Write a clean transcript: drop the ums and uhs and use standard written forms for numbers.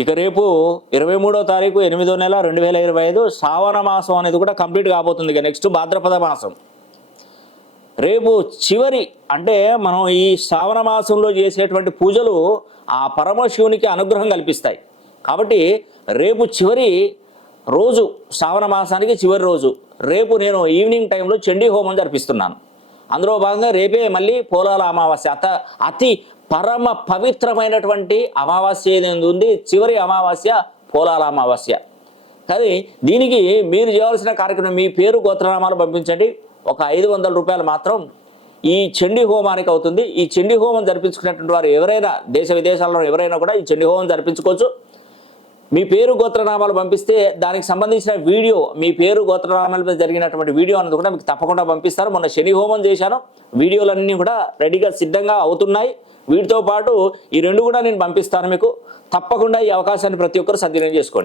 ఇక రేపు 23వ తారీఖు 8వ నెల 2025 శ్రావణ మాసం అనేది కూడా కంప్లీట్ కాబోతుంది. ఇక నెక్స్ట్ భాద్రపద మాసం. రేపు చివరి అంటే మనం ఈ శ్రావణ మాసంలో చేసేటువంటి పూజలు ఆ పరమశివునికి అనుగ్రహం కల్పిస్తాయి. కాబట్టి రేపు చివరి రోజు, శ్రావణ మాసానికి చివరి రోజు రేపు నేను ఈవినింగ్ టైంలో చండీ హోమం జరిపిస్తున్నాను. అందులో భాగంగా రేపే మళ్ళీ పోలాల అమావాస్య, అతి పరమ పవిత్రమైనటువంటి అమావాస్య ఏదైనా ఉంది, చివరి అమావాస్య పోలాల అమావాస్య. కానీ దీనికి మీరు చేయాల్సిన కార్యక్రమం మీ పేరు గోత్రనామాలు పంపించండి. ఒక 500 రూపాయలు మాత్రం ఈ చండీ హోమానికి అవుతుంది. ఈ చండీ హోమం జరిపించుకున్నటువంటి వారు ఎవరైనా దేశ విదేశాల్లో ఎవరైనా కూడా ఈ చండీ హోమం జరిపించుకోవచ్చు. మీ పేరు గోత్రనామాలు పంపిస్తే దానికి సంబంధించిన వీడియో, మీ పేరు గోత్రనామాలపై జరిగినటువంటి వీడియో అనేది కూడా మీకు తప్పకుండా పంపిస్తారు. మొన్న శని హోమం చేశాను, వీడియోలన్నీ కూడా రెడీగా సిద్ధంగా అవుతున్నాయి. వీటితో పాటు ఈ 2 కూడా నేను పంపిస్తాను మీకు. తప్పకుండా ఈ అవకాశాన్ని ప్రతి ఒక్కరు సద్వినియోగం చేసుకోండి.